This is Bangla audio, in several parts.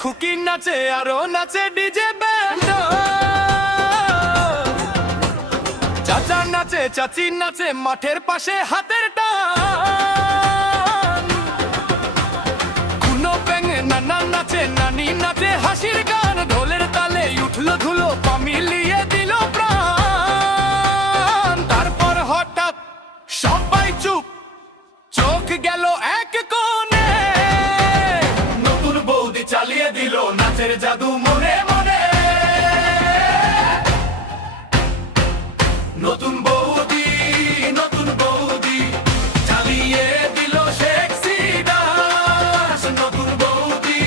খুকি নাচে আরো নাচে ডিজে ব্যান্ড। চাচা নাচে চাচি নাচে মাঠের পাশে হাতের টান। কুনো ব্যাঙে নানা নাচে নানি নাচে হাসির গান। ঢোলের তালে উঠলো ধুলো পা মিলিয়ে দিল প্রাণ। তারপর হঠাৎ সবাই চুপ, চোখ গেল এক কোণে। নতুন বৌদি চালিয়ে দিল নাচের জাদু মনে মনে। নতুন বৌদি চালিয়ে দিল সেক্সি ডান্স। নতুন বৌদি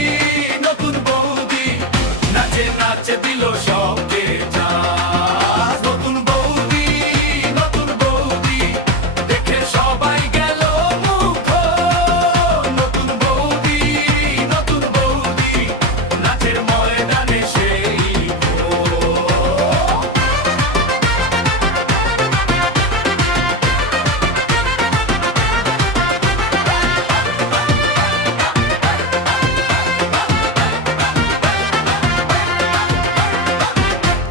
নাচে নাচে দিল সবকে চাস। নতুন বৌদি দেখে সবাই গেল মুগ্ধ। নতুন বৌদি নাচের ময়দানে সেই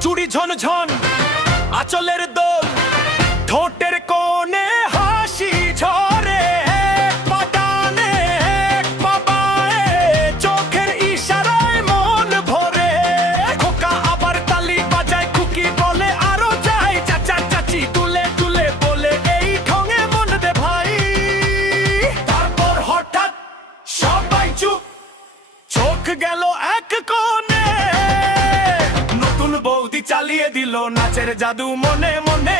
চুড়ি ঝনঝন আঁচলের দোল, ঠোঁটের কোণে হাসি ঝরে। পাটানে বাবায়ে চোখের ইশারায় মন ভরে। খোকা আবার তালি বাজায়, খুকি বলে আরো যাই। চাচা চাচি তুলে তুলে বলে এই ঢঙে মন দে ভাই। তারপর হঠাৎ সবাই চুপ, চোখ গেল এক কোণে। নতুন বৌদি চালিয়ে দিল নাচের জাদু মনে মনে।